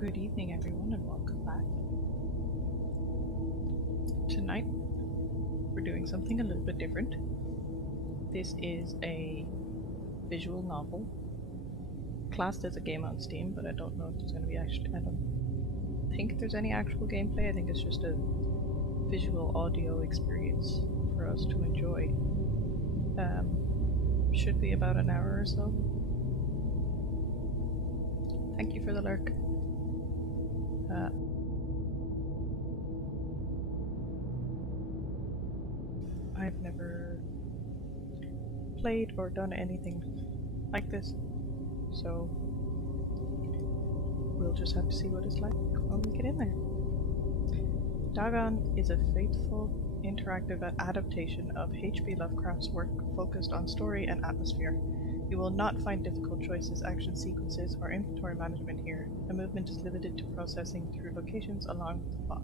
Good evening, everyone, and welcome back. Tonight, we're doing something a little bit different. This is a visual novel, classed as a game on Steam, but I don't know if there's going to be I don't think there's any actual gameplay. I think it's just a visual audio experience for us to enjoy. Should be about an hour or so. Thank you for the lurk. I've never played or done anything like this, so we'll just have to see what it's like when we get in there. Dagon is a faithful, interactive adaptation of H.P. Lovecraft's work focused on story and atmosphere. You will not find difficult choices, action sequences, or inventory management here. The movement is limited to processing through locations along with the plot.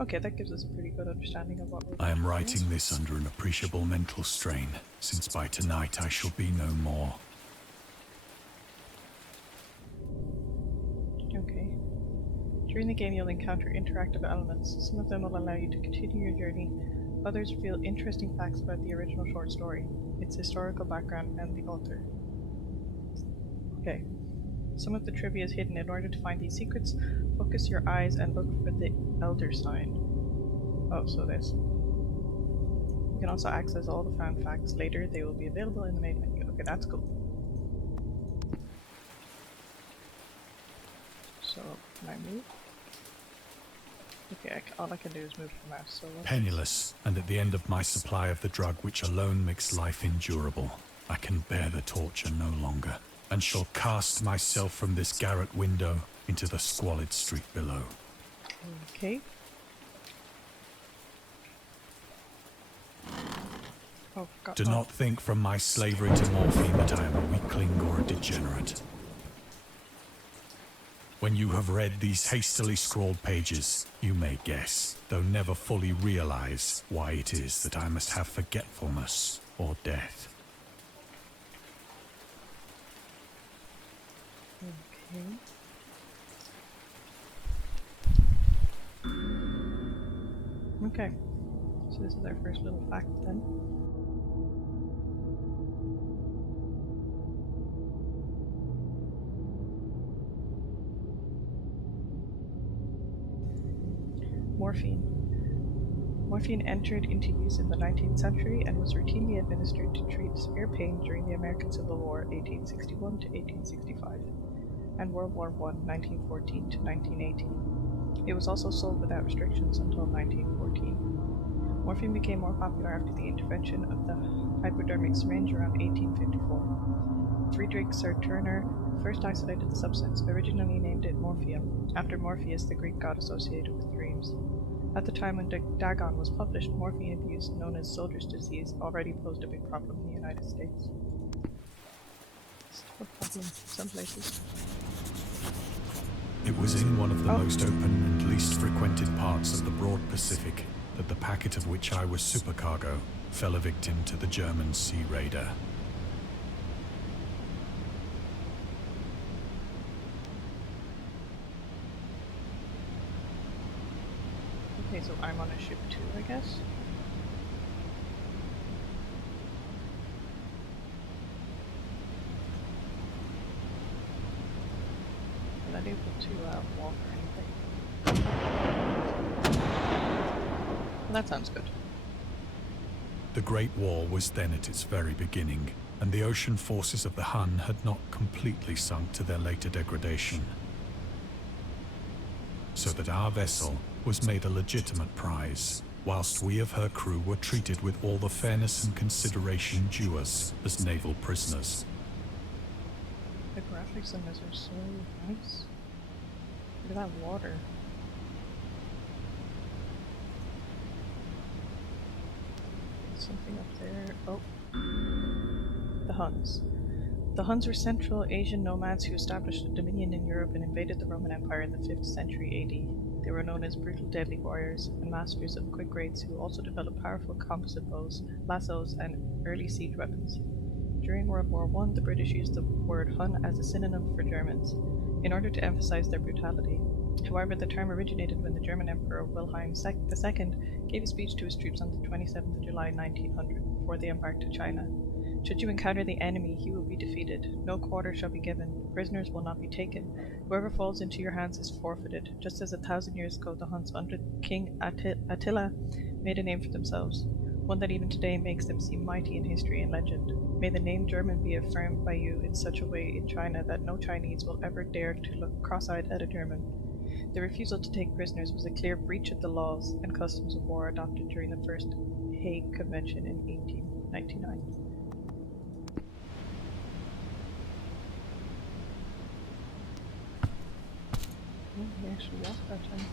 Okay, that gives us a pretty good understanding of what we're I am writing this under an appreciable mental strain, since by tonight I shall be no more. Okay. During the game, you'll encounter interactive elements. Some of them will allow you to continue your journey. Others reveal interesting facts about the original short story, its historical background, and the author. Okay. Some of the trivia is hidden. In order to find these secrets, focus your eyes and look for the Elder Sign. Oh, so this. You can also access all the found facts later. They will be available in the main menu. Okay, that's cool. So, can I move? Okay, all I can do is move the mouse. So Penniless, and at the end of my supply of the drug which alone makes life endurable, I can bear the torture no longer, and shall cast myself from this garret window into the squalid street below. Okay. Oh, Do not think from my slavery to morphine that I am a weakling or a degenerate. When you have read these hastily scrawled pages, you may guess, though never fully realize, why it is that I must have forgetfulness or death. Okay. Okay. So this is our first little fact then. Morphine. Morphine entered into use in the 19th century and was routinely administered to treat severe pain during the American Civil War 1861 to 1865 and World War I 1914 to 1918. It was also sold without restrictions until 1914. Morphine became more popular after the intervention of the hypodermic syringe around 1854. Friedrich Serturner first isolated the substance, originally named it morphium, after Morpheus, the Greek god associated with dreams. At the time when Dagon was published, morphine abuse, known as soldier's disease, already posed a big problem in the United States. Still a problem in some places. It was in one of the most open and least frequented parts of the broad Pacific that the packet of which I was supercargo fell a victim to the German sea raider. Okay, so I'm on a ship too, I guess. I'm not able to walk or anything. Well, that sounds good. The Great War was then at its very beginning, and the ocean forces of the Hun had not completely sunk to their later degradation. So that our vessel was made a legitimate prize, whilst we of her crew were treated with all the fairness and consideration due us as naval prisoners. The graphics on this are so nice. Look at that water. Something up there. Oh. The Huns. The Huns were Central Asian nomads who established a dominion in Europe and invaded the Roman Empire in the 5th century AD. They were known as brutal, deadly warriors and masters of quick raids who also developed powerful composite bows, lassos, and early siege weapons. During World War I, the British used the word Hun as a synonym for Germans. in order to emphasize their brutality. However, the term originated when the German Emperor Wilhelm II gave a speech to his troops on the 27th of July 1900 before they embarked to China. Should you encounter the enemy, he will be defeated. No quarter shall be given. Prisoners will not be taken. Whoever falls into your hands is forfeited, just as 1,000 years ago the Huns under King Attila made a name for themselves, one that even today makes them seem mighty in history and legend. May the name German be affirmed by you in such a way in China that no Chinese will ever dare to look cross-eyed at a German. The refusal to take prisoners was a clear breach of the laws and customs of war adopted during the First Hague Convention in 1899. We actually walked that time.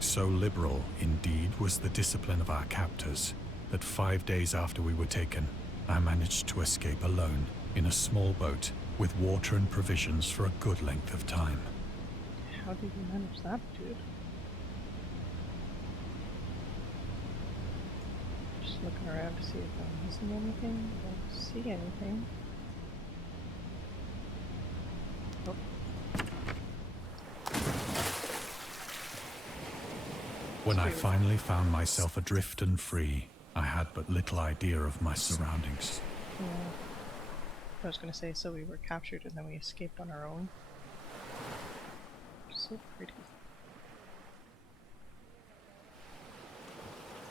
So liberal, indeed, was the discipline of our captors, that 5 days after we were taken, I managed to escape alone in a small boat with water and provisions for a good length of time. How did you manage that, dude? Just looking around to see if I'm missing anything. Don't see anything. Oh. When I finally found myself adrift and free, I had but little idea of my surroundings. Yeah. I was going to say, so we were captured and then we escaped on our own. So pretty.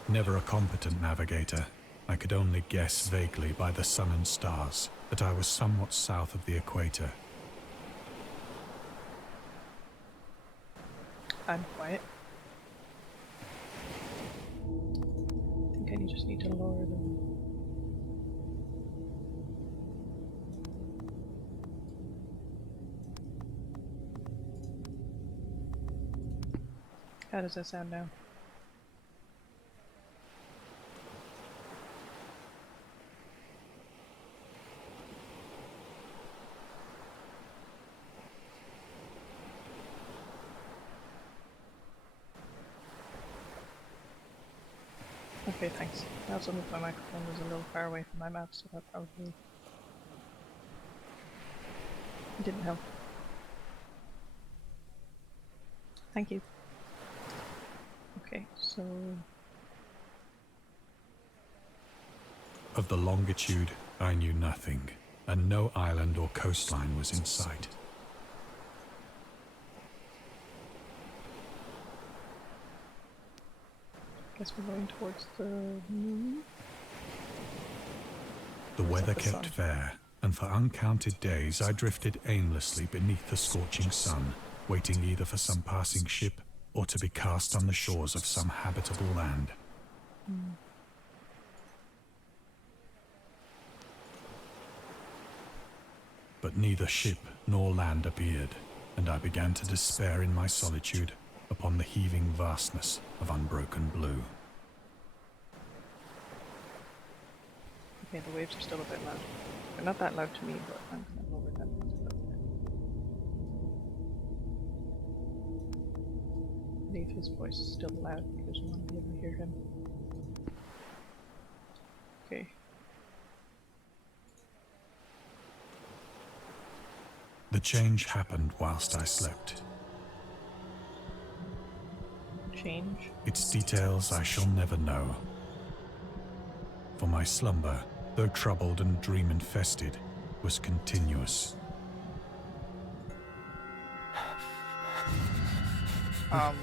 Never a competent navigator, I could only guess vaguely by the sun and stars that I was somewhat south of the equator. I'm quiet. I think I just need to lower them. How does that sound now? Okay, thanks. I also moved my microphone was a little far away from my mouth, so that probably didn't help. Thank you. Okay, so... Of the longitude, I knew nothing, and no island or coastline was in sight. Guess we're going towards the moon. The weather kept fair, and for uncounted days I drifted aimlessly beneath the scorching sun, waiting either for some passing ship or to be cast on the shores of some habitable land. But neither ship nor land appeared, and I began to despair in my solitude upon the heaving vastness of unbroken blue. Okay, the waves are still a bit loud. They're not that loud to me, but I'm gonna lower them a little bit. Leave his voice still loud because we want to be able to hear him. Okay. The change happened whilst I slept. Change? Its details I shall never know. For my slumber, though troubled and dream-infested, was continuous. I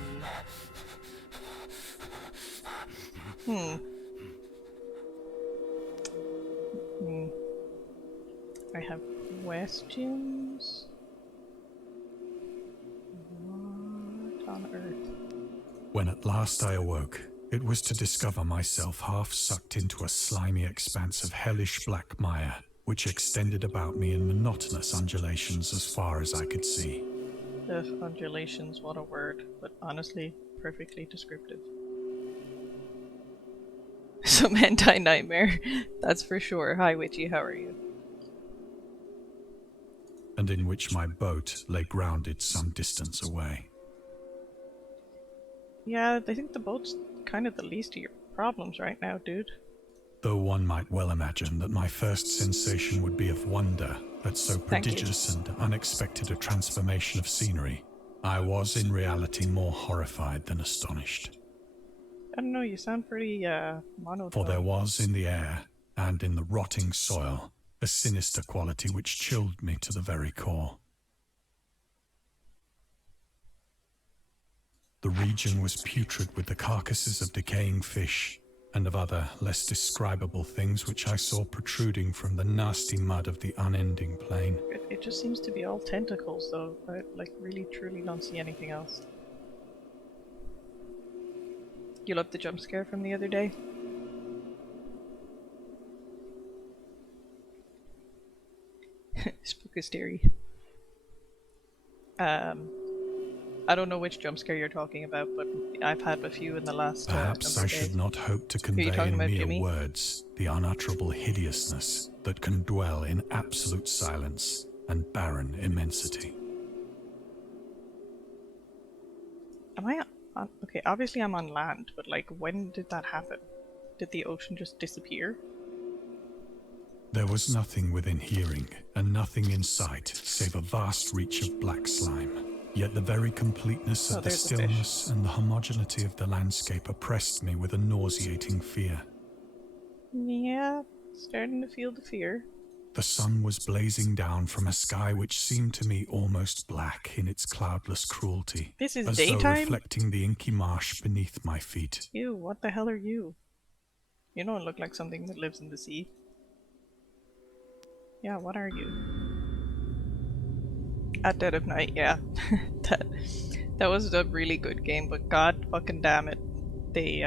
have questions. What on earth? When at last I awoke, it was to discover myself half sucked into a slimy expanse of hellish black mire, which extended about me in monotonous undulations as far as I could see. Undulations, what a word, but honestly, perfectly descriptive. Some hentai nightmare, that's for sure. Hi Witchy, how are you? And in which my boat lay grounded some distance away. Yeah, I think the boat's kind of the least of your problems right now, dude. Though one might well imagine that my first sensation would be of wonder at so Thank you. prodigious and unexpected a transformation of scenery, I was in reality more horrified than astonished. I don't know, you sound pretty monotone. For there was in the air, and in the rotting soil, a sinister quality which chilled me to the very core. The region was putrid with the carcasses of decaying fish, and of other, less describable things which I saw protruding from the nasty mud of the unending plain. It just seems to be all tentacles, though. I, like, really, truly don't see anything else. You loved the jump scare from the other day? Spookus theory. I don't know which jump scare you're talking about, but I've had a few in the last Perhaps I should not hope to convey in mere words the unutterable hideousness that can dwell in absolute silence and barren immensity. Am I on... Okay, obviously I'm on land, but like, when did that happen? Did the ocean just disappear? There was nothing within hearing, and nothing in sight, save a vast reach of black slime. Yet the very completeness of the stillness and the homogeneity of the landscape oppressed me with a nauseating fear. Yeah, starting to feel the fear. The sun was blazing down from a sky which seemed to me almost black in its cloudless cruelty. This is as daytime? though reflecting the inky marsh beneath my feet. Ew, what the hell are you? You don't look like something that lives in the sea. Yeah, what are you? At dead of night, yeah. that was a really good game, but god fucking damn it. They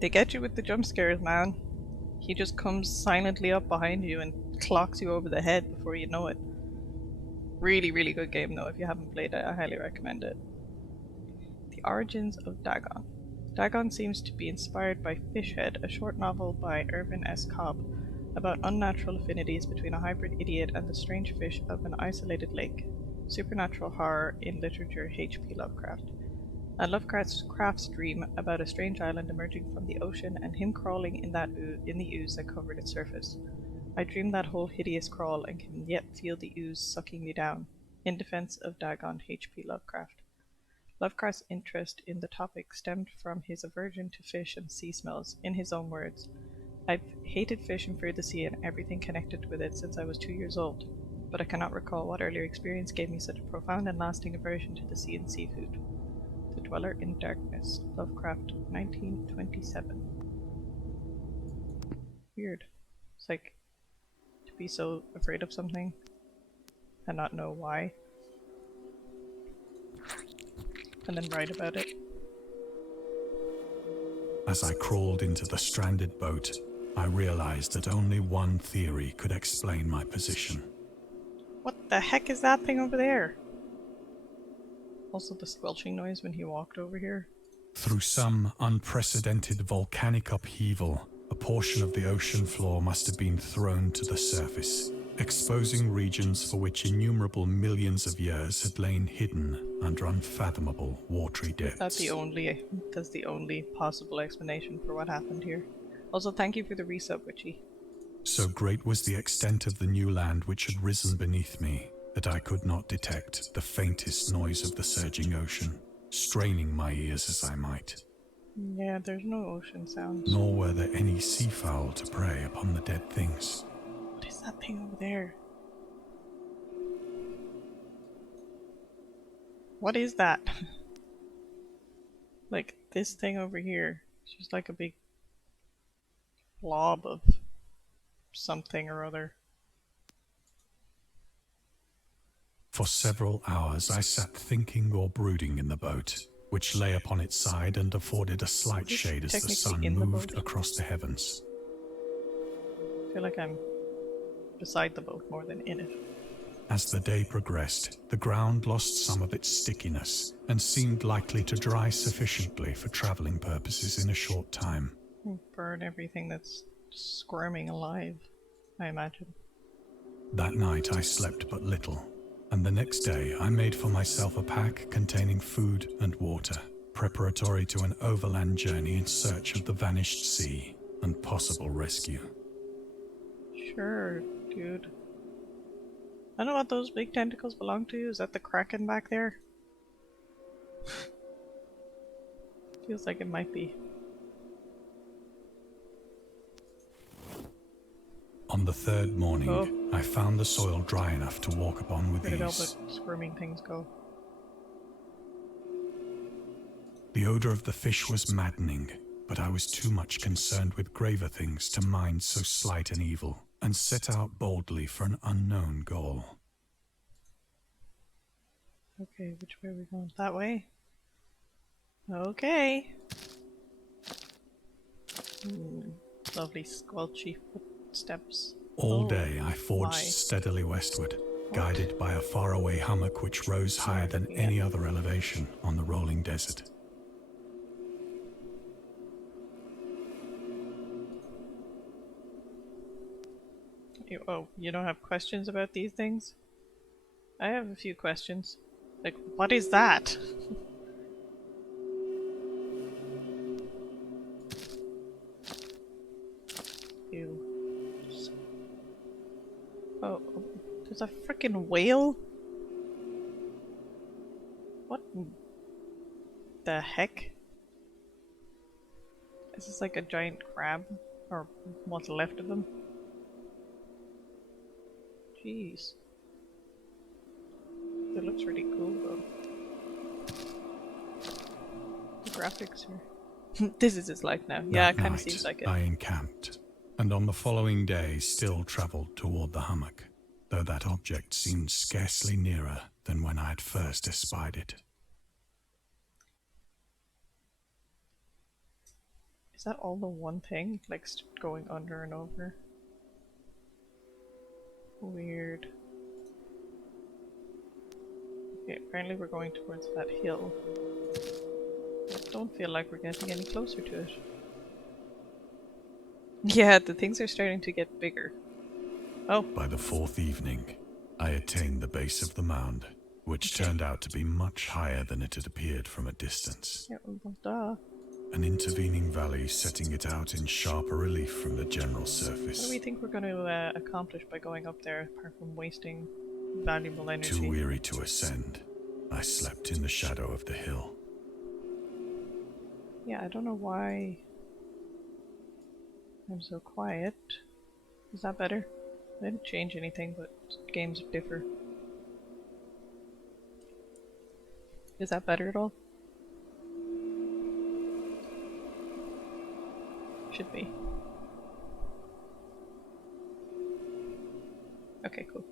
get you with the jump scares, man. He just comes silently up behind you and clocks you over the head before you know it. Really, really good game though. If you haven't played it, I highly recommend it. The Origins of Dagon. Dagon seems to be inspired by Fishhead, a short novel by Irvin S. Cobb about unnatural affinities between a hybrid idiot and the strange fish of an isolated lake. Supernatural horror in literature. H.P. Lovecraft. A Lovecraft's dream about a strange island emerging from the ocean and him crawling in the ooze that covered its surface. I dreamed that whole hideous crawl and can yet feel the ooze sucking me down. In defense of Dagon. H.P. Lovecraft. Lovecraft's interest in the topic stemmed from his aversion to fish and sea smells. In his own words, I've hated fish and feared the sea and everything connected with it since I was 2 years old, but I cannot recall what earlier experience gave me such a profound and lasting aversion to the sea and seafood. The Dweller in Darkness. Lovecraft, 1927. Weird. It's like, to be so afraid of something and not know why. And then write about it. As I crawled into the stranded boat, I realized that only one theory could explain my position. What the heck is that thing over there? Also the squelching noise when he walked over here. Through some unprecedented volcanic upheaval, a portion of the ocean floor must have been thrown to the surface, exposing regions for which innumerable millions of years had lain hidden under unfathomable watery depths. That's the only possible explanation for what happened here. Also, thank you for the resub, Witchy. So great was the extent of the new land which had risen beneath me that I could not detect the faintest noise of the surging ocean, straining my ears as I might. Yeah, there's no ocean sounds. Nor were there any seafowl to prey upon the dead things. What is that thing over there? What is that? Like, this thing over here. It's just like a big blob of something or other. For several hours I sat thinking or brooding in the boat, which lay upon its side and afforded a slight shade as the sun moved across the heavens. I feel like I'm beside the boat more than in it. As the day progressed, the ground lost some of its stickiness and seemed likely to dry sufficiently for traveling purposes in a short time. Burn everything that's squirming alive, I imagine. That night I slept but little, and the next day I made for myself a pack containing food and water, preparatory to an overland journey in search of the vanished sea and possible rescue. Sure, dude. I don't know what those big tentacles belong to. Is that the Kraken back there? Feels like it might be. On the third morning, Oh. I found the soil dry enough to walk upon with Where did all ease. the squirming things go? The odor of the fish was maddening, but I was too much concerned with graver things to mind so slight an evil, and set out boldly for an unknown goal. Okay, which way are we going? That way? Okay. Lovely squelchy footsteps. All Oh, day I forged why? steadily westward, guided by a faraway hummock which rose higher than any other elevation on the rolling desert. You don't have questions about these things? I have a few questions. Like, what is that? Ew. Oh, there's a freaking whale? What the heck? Is this like a giant crab? Or what's left of him? Jeez. It looks really cool though. The graphics are... This is his life now. Yeah, it kind of seems like it. I encamped, and on the following day still travelled toward the hummock, though that object seemed scarcely nearer than when I had first espied it. Is that all the one thing? Like going under and over? Weird. Okay, apparently we're going towards that hill. I don't feel like we're getting any closer to it. Yeah, the things are starting to get bigger. Oh. By the fourth evening, I attained the base of the mound, which turned out to be much higher than it had appeared from a distance. Yeah, well, duh. An intervening valley setting it out in sharper relief from the general surface. What do we think we're going to accomplish by going up there, apart from wasting valuable energy? Too weary to ascend, I slept in the shadow of the hill. Yeah, I don't know why I'm so quiet. Is that better? I didn't change anything, but games differ. Is that better at all? Should be. Okay, cool.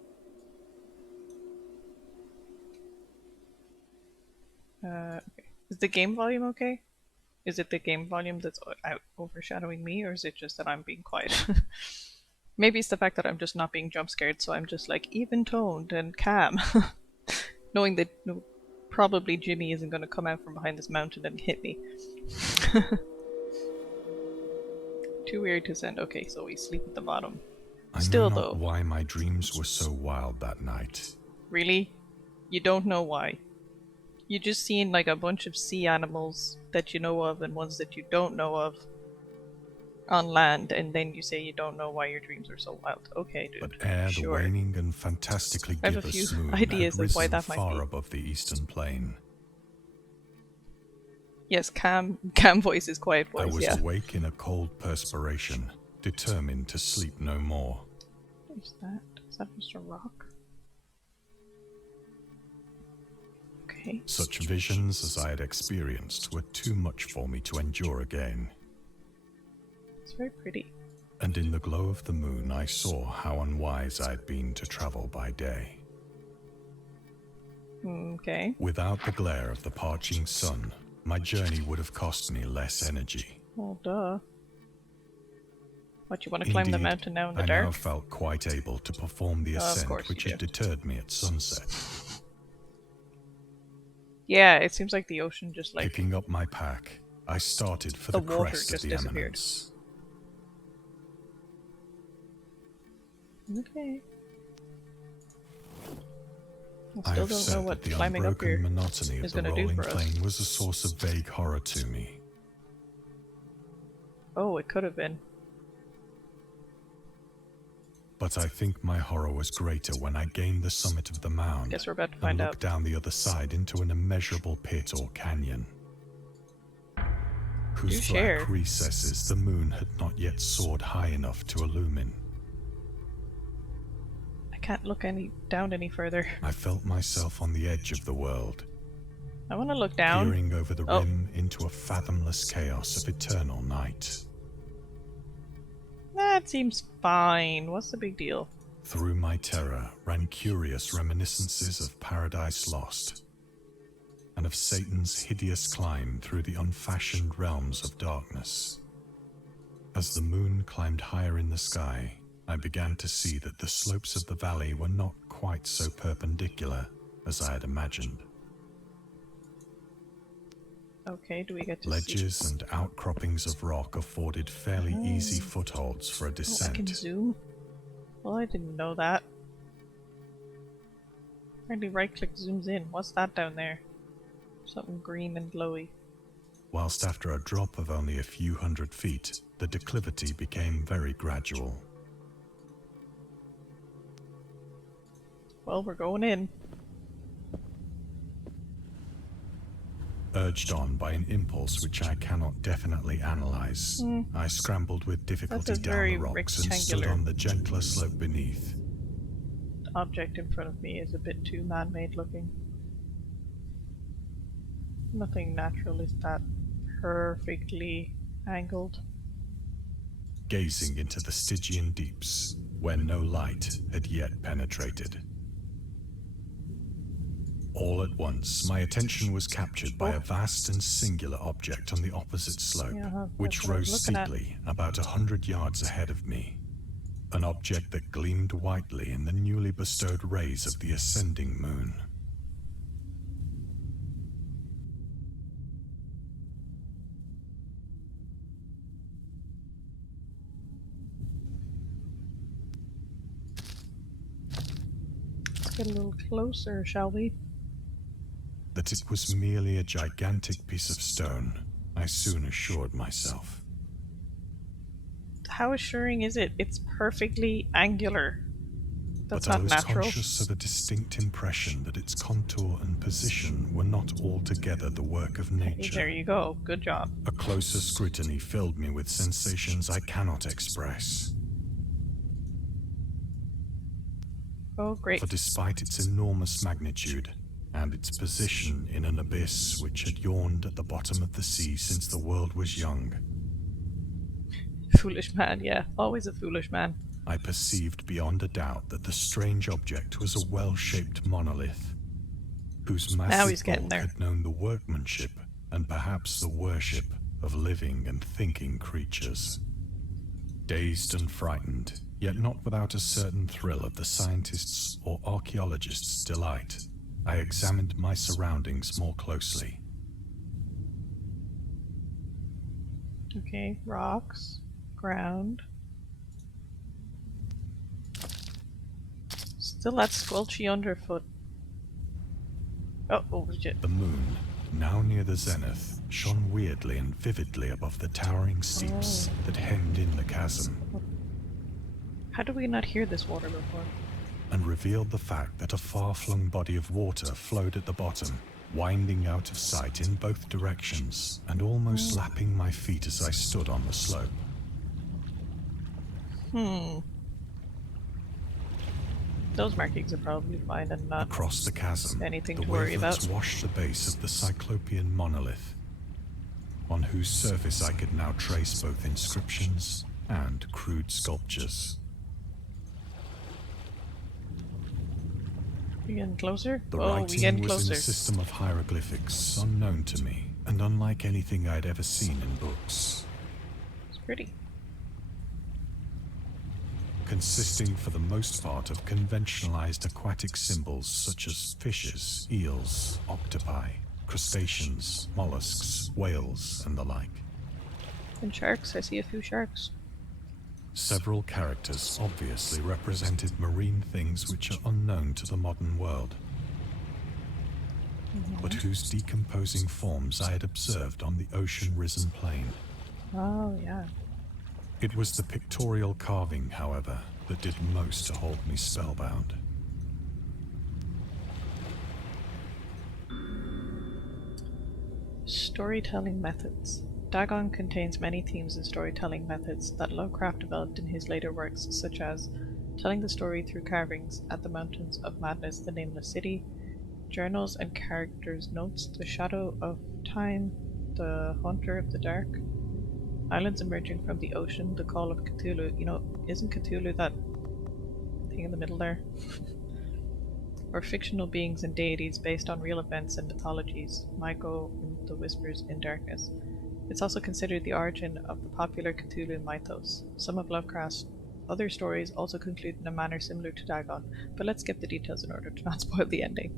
Okay. Is the game volume okay? Is it the game volume that's overshadowing me, or is it just that I'm being quiet? Maybe it's the fact that I'm just not being jump scared, so I'm just like even-toned and calm. Knowing that probably Jimmy isn't going to come out from behind this mountain and hit me. Too weird to send. Okay, so we sleep at the bottom. Still, though. I know not why my dreams were so wild that night. Really? You don't know why? You just seen like a bunch of sea animals that you know of and ones that you don't know of on land, and then you say you don't know why your dreams are so wild. Okay, dude. But ere the waning and fantastically gibbous moon ideas had of why that risen might far be. above the eastern plain. Yes, calm voice is quiet voice. I was awake in a cold perspiration, determined to sleep no more. What is that? Is that Mr. Rock? Okay. Such visions as I had experienced were too much for me to endure again. It's very pretty. And in the glow of the moon I saw how unwise I had been to travel by day. Okay. Without the glare of the parching sun, my journey would have cost me less energy. Well, duh. What, you want to climb the mountain now in the dark? I now felt quite able to perform the ascent which had deterred me at sunset. Yeah, it seems like the ocean just like... Picking up my pack, I started for the crest of the eminence. Okay. I still don't know what climbing up here monotony is of the going to do rolling for us. plain was a source of vague horror to me. Oh, it could have been. But I think my horror was greater when I gained the summit of the mound Guess we're about to and find looked out. down the other side into an immeasurable pit or canyon, whose Do black share. recesses the moon had not yet soared high enough to illumine. I can't look down any further. I felt myself on the edge of the world, I want to look down. peering over the Oh. rim into a fathomless chaos of eternal night. That seems fine. What's the big deal? Through my terror ran curious reminiscences of Paradise Lost, and of Satan's hideous climb through the unfashioned realms of darkness. As the moon climbed higher in the sky, I began to see that the slopes of the valley were not quite so perpendicular as I had imagined. Okay, do we get to Ledges see? and outcroppings of rock afforded fairly easy footholds for a Oh, I descent. can zoom? Well, I didn't know that. Apparently right-click zooms in. What's that down there? Something green and glowy. Whilst after a drop of only a few hundred feet, the declivity became very gradual. Well, we're going in. Urged on by an impulse which I cannot definitely analyze, I scrambled with difficulty That's a down very the rocks and stood rectangular. on the gentler slope beneath. The object in front of me is a bit too man-made looking. Nothing natural is that perfectly angled. Gazing into the Stygian deeps, where no light had yet penetrated. All at once, my attention was captured by a vast and singular object on the opposite slope, Yeah, which that's what I was rose looking at. steeply about 100 yards ahead of me. An object that gleamed whitely in the newly bestowed rays of the ascending moon. Let's get a little closer, shall we? That it was merely a gigantic piece of stone, I soon assured myself. How assuring is it? It's perfectly angular. That's But I not was natural. conscious of a distinct impression that its contour and position were not altogether the work of Hey, nature. there you go. Good job. A closer scrutiny filled me with sensations I cannot express. Oh, great. For despite its enormous magnitude, and its position in an abyss which had yawned at the bottom of the sea since the world was young, Foolish man, yeah. Always a foolish man. I perceived beyond a doubt that the strange object was a well-shaped monolith, whose Now massive he's getting bulk there. had known the workmanship and perhaps the worship of living and thinking creatures. Dazed and frightened, yet not without a certain thrill of the scientist's or archaeologist's delight, I examined my surroundings more closely. Okay, rocks, ground. Still that squelchy underfoot. Oh, shit. The moon, now near the zenith, shone weirdly and vividly above the towering steeps that hemmed in the chasm, How did we not hear this water before? and revealed the fact that a far-flung body of water flowed at the bottom, winding out of sight in both directions, and almost lapping my feet as I stood on the slope. Those markings are probably fine and not Across the chasm, anything the to worry wavelets about. washed the base of the Cyclopean monolith, on whose surface I could now trace both inscriptions and crude sculptures. We getting closer? The Oh, we writing getting was closer. in a system of hieroglyphics unknown to me, and unlike anything I'd ever seen in books, It's pretty. consisting for the most part of conventionalized aquatic symbols such as fishes, eels, octopi, crustaceans, mollusks, whales, and the like. And sharks, I see a few sharks. Several characters obviously represented marine things which are unknown to the modern world, but whose decomposing forms I had observed on the ocean-risen plain. Oh, yeah. It was the pictorial carving, however, that did most to hold me spellbound. Storytelling methods. Dagon contains many themes and storytelling methods that Lovecraft developed in his later works, such as telling the story through carvings at the Mountains of Madness, the Nameless City, journals and characters' notes, the Shadow of Time, the Haunter of the Dark, islands emerging from the ocean, the Call of Cthulhu. You know, isn't Cthulhu that thing in the middle there? Or fictional beings and deities based on real events and mythologies, Myko and the Whispers in Darkness. It's also considered the origin of the popular Cthulhu mythos. Some of Lovecraft's other stories also conclude in a manner similar to Dagon, but let's skip the details in order to not spoil the ending.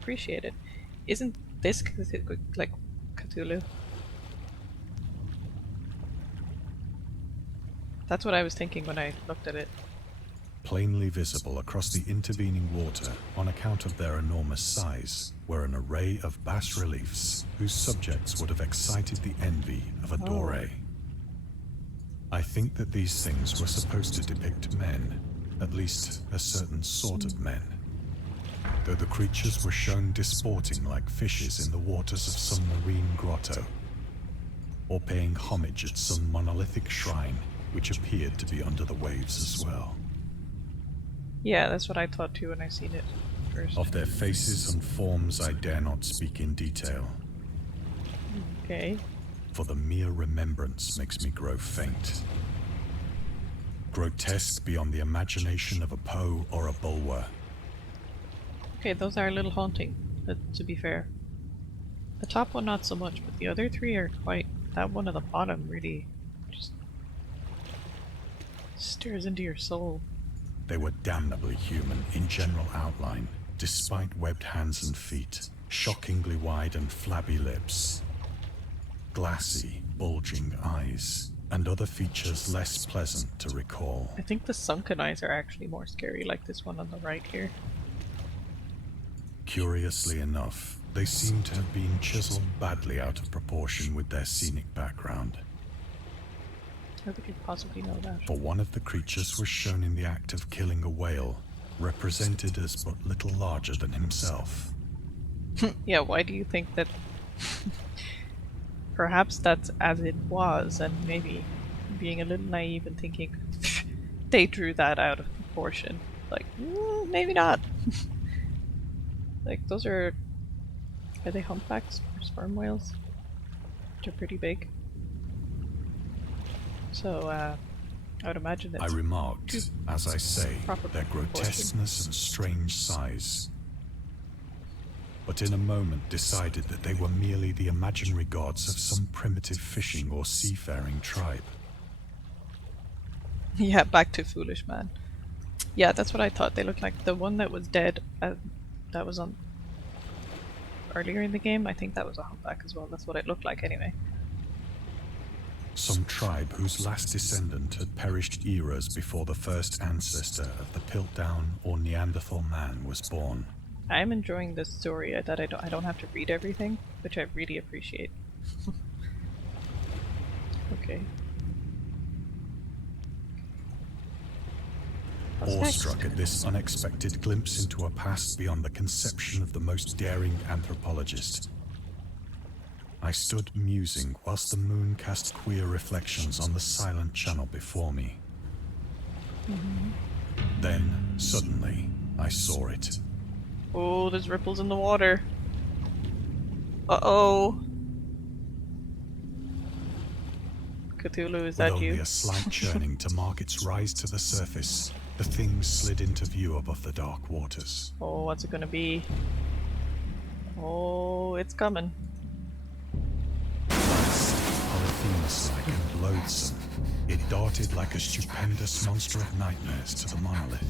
Appreciate it. Isn't this like Cthulhu? That's what I was thinking when I looked at it. Plainly visible across the intervening water on account of their enormous size were an array of bas-reliefs whose subjects would have excited the envy of a Doré. I think that these things were supposed to depict men, at least a certain sort of men, though the creatures were shown disporting like fishes in the waters of some marine grotto, or paying homage at some monolithic shrine which appeared to be under the waves as well. Yeah, that's what I thought too when I seen it first. Of their faces and forms I dare not speak in detail. Okay. For the mere remembrance makes me grow faint. Grotesque beyond the imagination of a Poe or a Bulwer. Okay, those are a little haunting, to be fair. The top one not so much, but the other three are quite... That one at the bottom really just stares into your soul. They were damnably human in general outline, despite webbed hands and feet, shockingly wide and flabby lips, glassy, bulging eyes, and other features less pleasant to recall. I think the sunken eyes are actually more scary, like this one on the right here. Curiously enough, they seem to have been chiseled badly out of proportion with their scenic background. How could you possibly know that? For one of the creatures was shown in the act of killing a whale, represented as but little larger than himself. Yeah, why do you think that... Perhaps that's as it was, and maybe being a little naive and thinking they drew that out of proportion. Like, maybe not. Like, those are they humpbacks or sperm whales? They're pretty big. So, I would imagine that. I remarked, as I say, proper their proportion. grotesqueness and strange size. But in a moment decided that they were merely the imaginary gods of some primitive fishing or seafaring tribe. Yeah, back to Foolish Man. Yeah, that's what I thought. They looked like the one that was dead, that was on earlier in the game. I think that was a humpback as well. That's what it looked like anyway. Some tribe whose last descendant had perished eras before the first ancestor of the Piltdown or Neanderthal man was born. I am enjoying this story that I don't have to read everything, which I really appreciate. Okay. What's Awestruck next? at this unexpected glimpse into a past beyond the conception of the most daring anthropologist, I stood musing whilst the moon cast queer reflections on the silent channel before me. Then, suddenly, I saw it. Oh, there's ripples in the water. Uh-oh. Cthulhu, is With that only you? a slight churning to mark its rise to the surface, the thing slid into view above the dark waters. Oh, what's it gonna be? Oh, it's coming. Polyphemus-like and loathsome, it darted like a stupendous monster of nightmares to the monolith,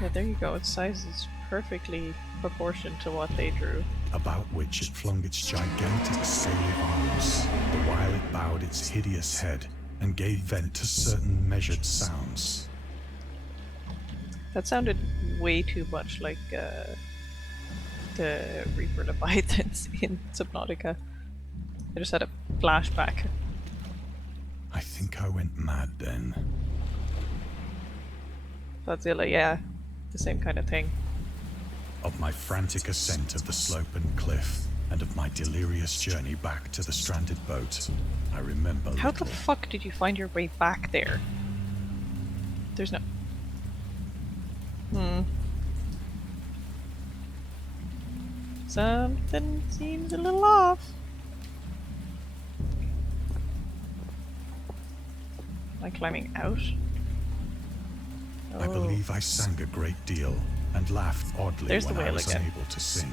Yeah, there you go. Its size is perfectly proportioned to what they drew. about which it flung its gigantic scaly arms, the while it bowed its hideous head and gave vent to certain measured sounds. That sounded way too much like the Reaper Leviathans in Subnautica. I just had a flashback. I think I went mad then. Godzilla, yeah. The same kind of thing. Of my frantic ascent of the slope and cliff, and of my delirious journey back to the stranded boat, I remember How the little. fuck did you find your way back there? There's no... Something seems a little off. Am I climbing out? I believe I sang a great deal and laughed oddly There's the when I whale was again. unable to sing.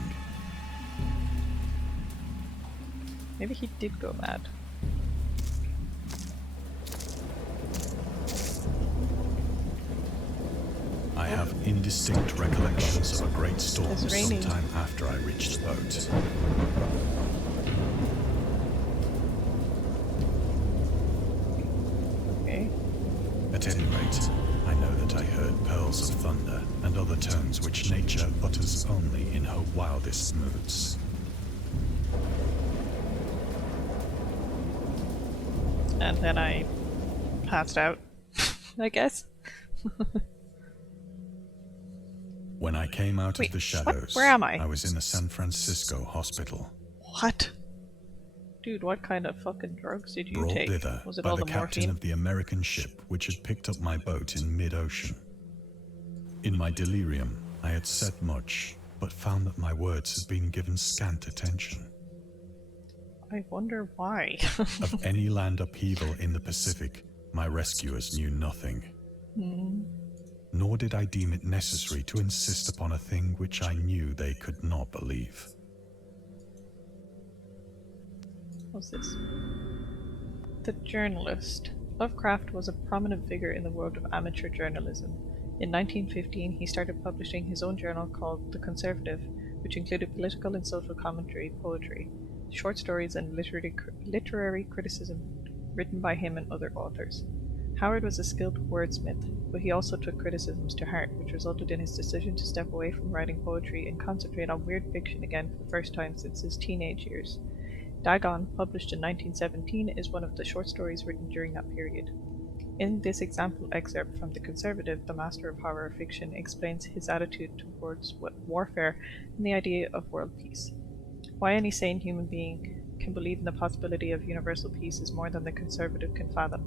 Maybe he did go mad. I have indistinct recollections of a great storm It's raining. sometime after I reached the boat. Okay. At any rate, I know that I heard pearls of thunder and other tones which nature utters only in her wildest moods. And then I passed out, I guess. When I came out Wait, of the what? shadows, Where am I? I was in a San Francisco hospital, What? Dude, what kind of fucking drugs did you brought take? thither Was it by all the the captain morphine? of the American ship which had picked up my boat in mid-ocean. In my delirium, I had said much, but found that my words had been given scant attention. I wonder why. Of any land upheaval in the Pacific, my rescuers knew nothing. Nor did I deem it necessary to insist upon a thing which I knew they could not believe. What's this? The journalist. Lovecraft was a prominent figure in the world of amateur journalism. In 1915, he started publishing his own journal called The Conservative, which included political and social commentary, poetry, short stories, and literary criticism written by him and other authors. Howard was a skilled wordsmith, but he also took criticisms to heart, which resulted in his decision to step away from writing poetry and concentrate on weird fiction again for the first time since his teenage years. Dagon, published in 1917, is one of the short stories written during that period. In this example excerpt from The Conservative, the master of horror fiction explains his attitude towards warfare and the idea of world peace. Why any sane human being can believe in the possibility of universal peace is more than the Conservative can fathom.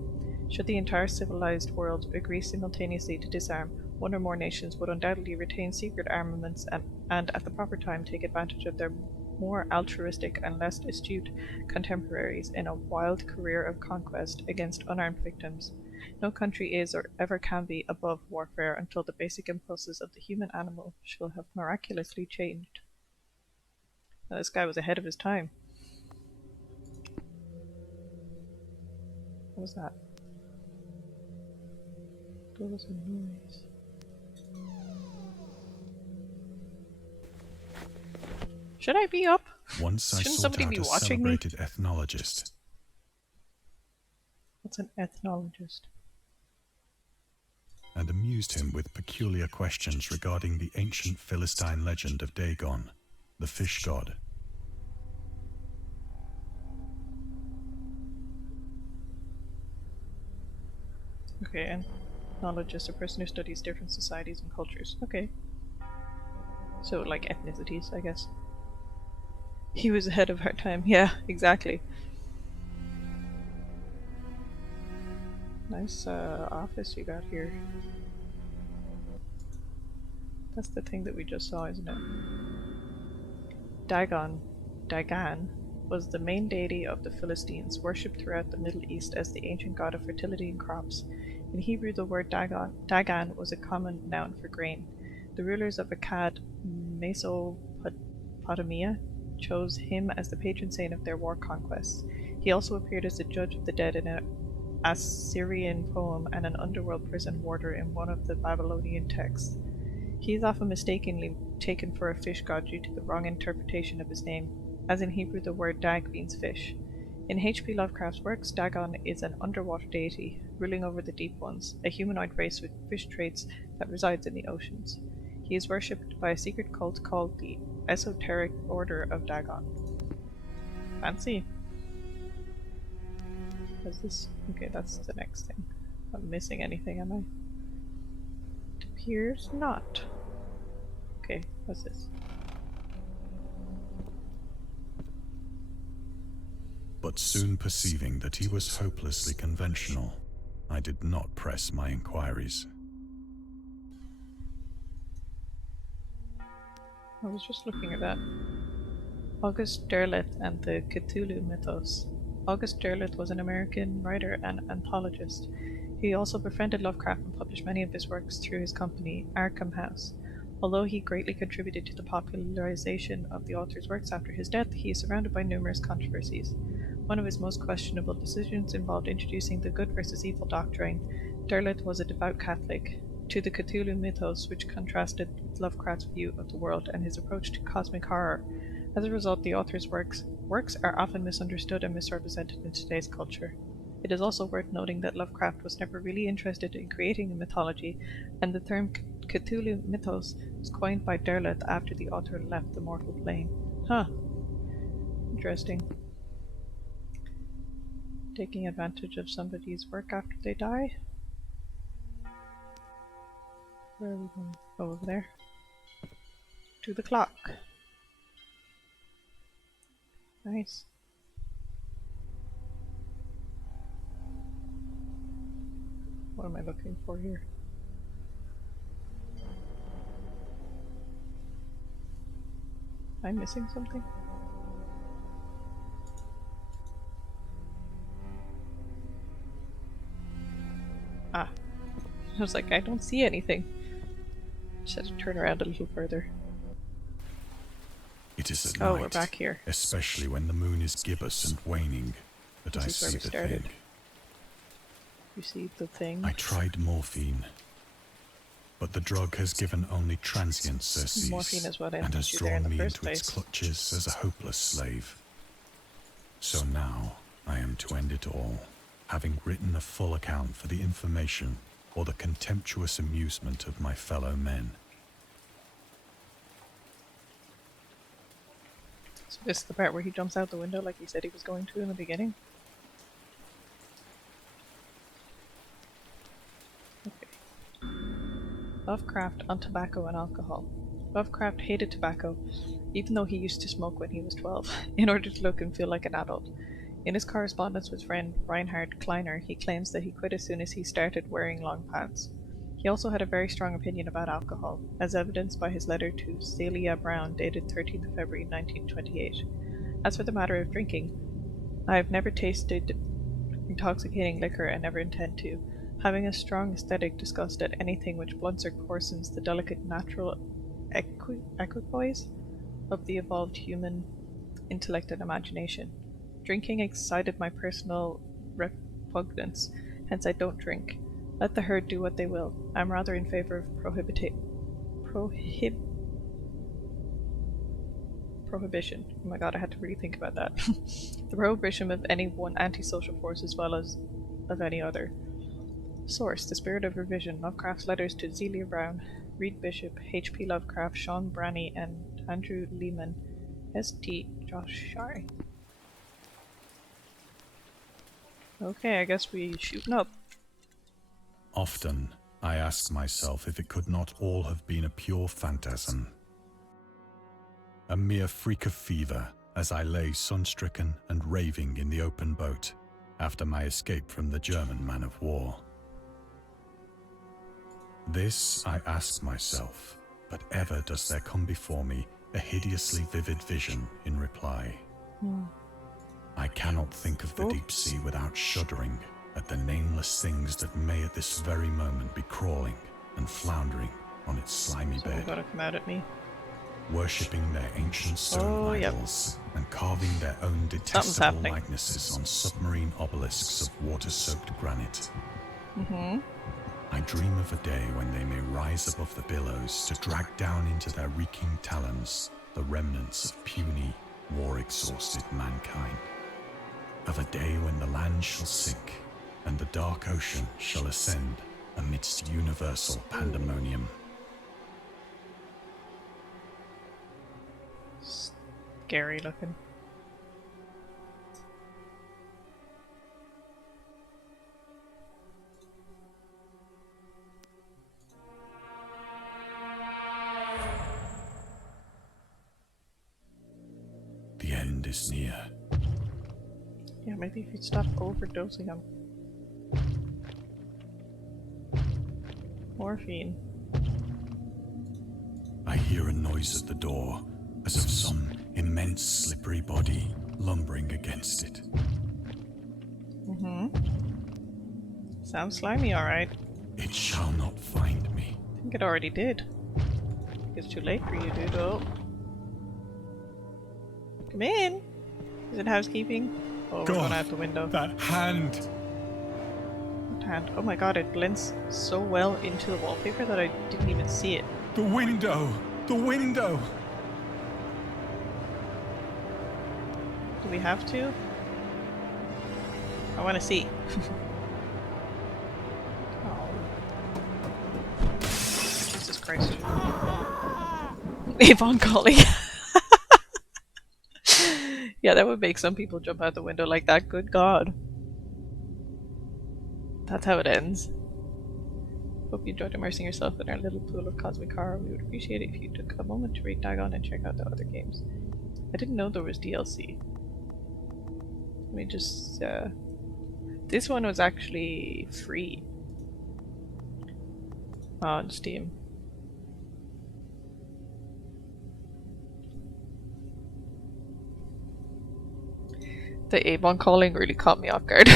Should the entire civilized world agree simultaneously to disarm, one or more nations would undoubtedly retain secret armaments and at the proper time take advantage of their more altruistic and less astute contemporaries in a wild career of conquest against unarmed victims. No country is or ever can be above warfare until the basic impulses of the human animal shall have miraculously changed. Now, this guy was ahead of his time. What was that? There was a noise. Should I be up? Once I Shouldn't sought somebody out be a watching me? celebrated ethnologist. What's an ethnologist? And amused him with peculiar questions regarding the ancient Philistine legend of Dagon, the fish god. Okay, ethnologist, a person who studies different societies and cultures. Okay. So, like ethnicities, I guess. He was ahead of our time. Yeah, exactly. Nice office you got here. That's the thing that we just saw, isn't it? Dagon was the main deity of the Philistines, worshipped throughout the Middle East as the ancient god of fertility and crops. In Hebrew, the word Dagon was a common noun for grain. The rulers of Akkad, Mesopotamia, chose him as the patron saint of their war conquests. He also appeared as the judge of the dead in an Assyrian poem and an underworld prison warder in one of the Babylonian texts. He is often mistakenly taken for a fish god due to the wrong interpretation of his name, as in Hebrew the word dag means fish. In H. P. Lovecraft's works, Dagon is an underwater deity, ruling over the deep ones, a humanoid race with fish traits that resides in the oceans. He is worshipped by a secret cult called the Esoteric Order of Dagon. Fancy. What's this? Okay, that's the next thing. I'm missing anything, am I? appears not. Okay, what's this? But soon perceiving that he was hopelessly conventional, I did not press my inquiries. I was just looking at that. August Derleth and the Cthulhu Mythos. August Derleth was an American writer and anthologist. He also befriended Lovecraft and published many of his works through his company, Arkham House. Although he greatly contributed to the popularization of the author's works after his death, he is surrounded by numerous controversies. One of his most questionable decisions involved introducing the good versus evil doctrine. Derleth was a devout Catholic. To the Cthulhu Mythos, which contrasted with Lovecraft's view of the world and his approach to cosmic horror. As a result, the author's works are often misunderstood and misrepresented in today's culture. It is also worth noting that Lovecraft was never really interested in creating a mythology, and the term Cthulhu Mythos was coined by Derleth after the author left the mortal plane. Huh. Interesting. Taking advantage of somebody's work after they die? Where are we going? Oh, over there. To the clock. Nice. What am I looking for here? Am I missing something? Ah. I was like, I don't see anything. Just had to turn around a little further. It is at Oh, night, we're back here. especially when the moon is gibbous and waning, that I This is where see we the started. thing. You see the thing? I tried morphine, but the drug has given only transient surcease Morphine is what and has ended you there in drawn the me first into its place. clutches as a hopeless slave. So now I am to end it all, having written a full account for the information or the contemptuous amusement of my fellow men. So this is the part where he jumps out the window like he said he was going to in the beginning? Okay. Lovecraft on tobacco and alcohol. Lovecraft hated tobacco, even though he used to smoke when he was 12, in order to look and feel like an adult. In his correspondence with friend Reinhard Kleiner, he claims that he quit as soon as he started wearing long pants. He also had a very strong opinion about alcohol, as evidenced by his letter to Celia Brown dated 13th of February 1928. As for the matter of drinking, I have never tasted intoxicating liquor and never intend to, having a strong aesthetic disgust at anything which blunts or coarsens the delicate natural equipoise of the evolved human intellect and imagination. Drinking excited my personal repugnance, hence I don't drink. Let the herd do what they will. I am rather in favor of prohibition. Oh my god, I had to really think about that. The prohibition of any one antisocial force as well as of any other. Source: The Spirit of Revision, Lovecraft's letters to Zelia Brown, Reed Bishop, H.P. Lovecraft, Sean Branney, and Andrew Lehman, S.T. Josh Shire. Okay, I guess we shooting up. Often, I ask myself if it could not all have been a pure phantasm. A mere freak of fever as I lay sun-stricken and raving in the open boat after my escape from the German man of war. This I ask myself, but ever does there come before me a hideously vivid vision in reply. I cannot think of the deep sea without shuddering at the nameless things that may at this very moment be crawling and floundering on its slimy Someone bed, gotta come out at me. worshipping their ancient stone idols and carving their own detestable happening. likenesses on submarine obelisks of water-soaked granite. I dream of a day when they may rise above the billows to drag down into their reeking talons the remnants of puny, war-exhausted mankind. Of a day when the land shall sink and the dark ocean shall ascend amidst universal pandemonium. Scary looking. end is near. Yeah, maybe if you'd stop overdosing on morphine. I hear a noise at the door, as of some immense slippery body lumbering against it. Sounds slimy, alright. It shall not find me. I think it already did. It's too late for you, dude. Oh. Come in! Is it housekeeping? Oh, we're going out the window. That hand! What hand? Oh my god, it blends so well into the wallpaper that I didn't even see it. The window! The window! Do we have to? I want to see. Oh. Jesus Christ. Avon calling. Yeah, that would make some people jump out the window like that. Good God. That's how it ends. Hope you enjoyed immersing yourself in our little pool of cosmic horror. We would appreciate it if you took a moment to rate Dagon and check out the other games. I didn't know there was DLC. Let me just... This one was actually free on Steam. The Avon calling really caught me off guard.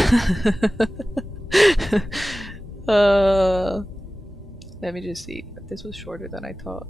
Let me just see. This was shorter than I thought.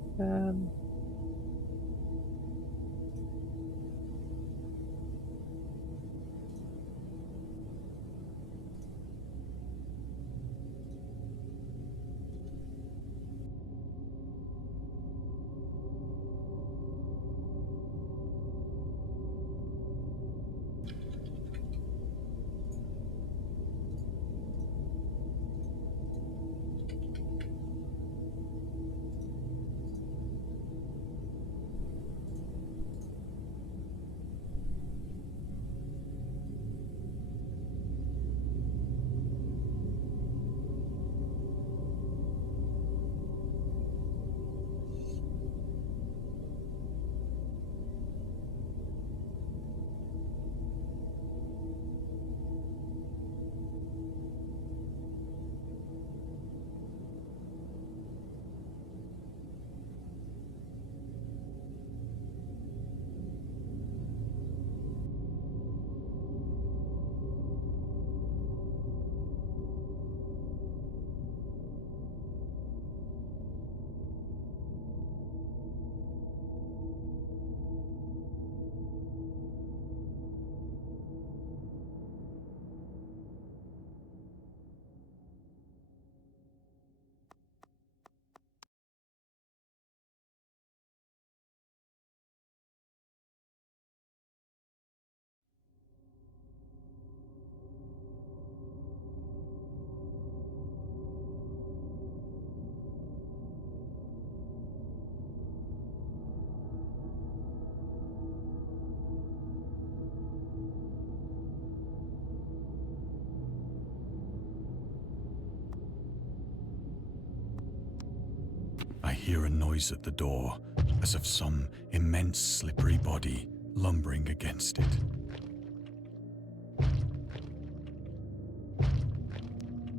I hear a noise at the door, as of some immense slippery body lumbering against it.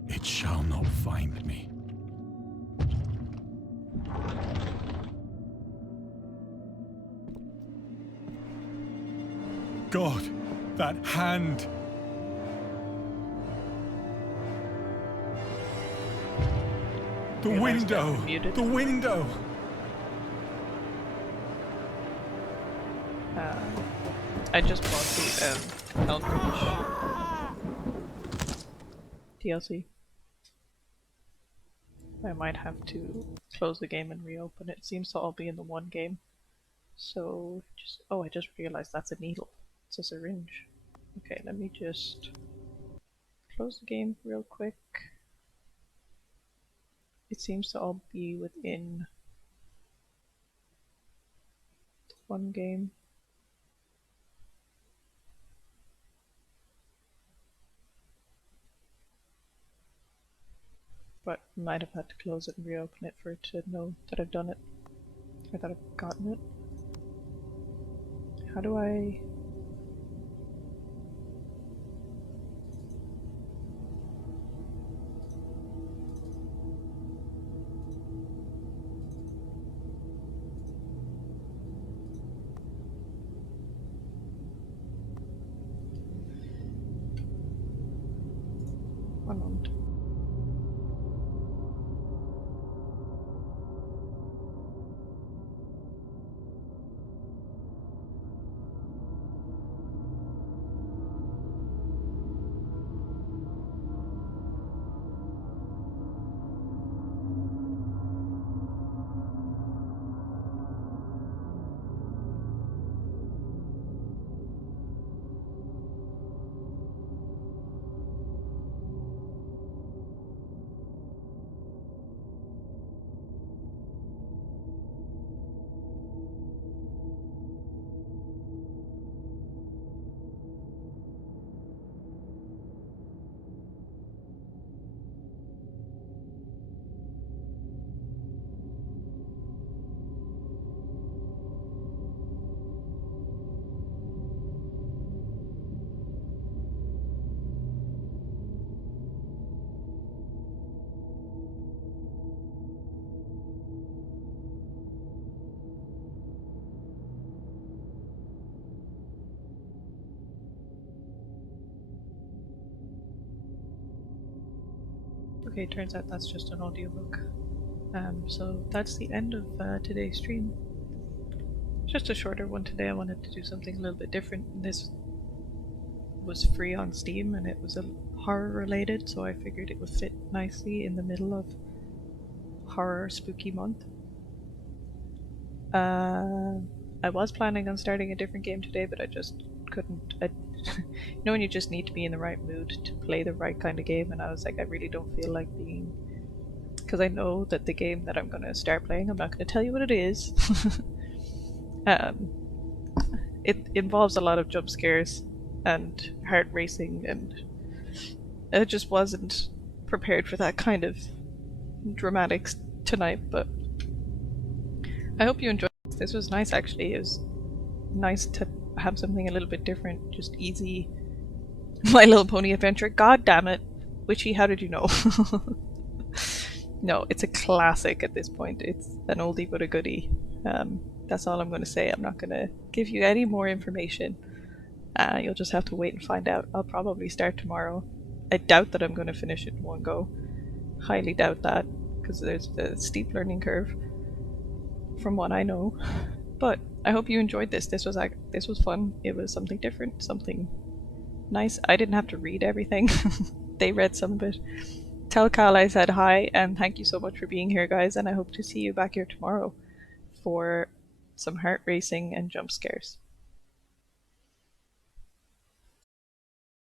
It shall not find me. God, that hand! The window! The window! I just bought the Eldritch DLC. I might have to close the game and reopen it. It seems to all be in the one game. So, just... Oh, I just realized that's a needle. It's a syringe. Okay, let me just close the game real quick. It seems to all be within one game. But I might have had to close it and reopen it for it to know that I've done it. Or that I've gotten it. How do I... month. Okay, turns out that's just an audiobook. So that's the end of today's stream. Just a shorter one today. I wanted to do something a little bit different. This was free on Steam and it was a horror related, so I figured it would fit nicely in the middle of horror spooky month. I was planning on starting a different game today, but I just couldn't. You know when you just need to be in the right mood to play the right kind of game, and I was like, I really don't feel like being, because I know that the game that I'm going to start playing, I'm not going to tell you what it is. It involves a lot of jump scares and heart racing, and I just wasn't prepared for that kind of dramatics tonight, but I hope you enjoyed this. This was nice, actually. It was nice to have something a little bit different, just easy. My Little Pony adventure. God damn it. Witchy, how did you know? No, it's a classic at this point. It's an oldie but a goodie. That's all I'm going to say. I'm not going to give you any more information. You'll just have to wait and find out. I'll probably start tomorrow. I doubt that I'm going to finish it in one go. Highly doubt that, because there's the steep learning curve from what I know. But I hope you enjoyed this. This was fun. It was something different, something nice. I didn't have to read everything. They read some of it. Tell Kyle I said hi, and thank you so much for being here, guys, and I hope to see you back here tomorrow for some heart racing and jump scares.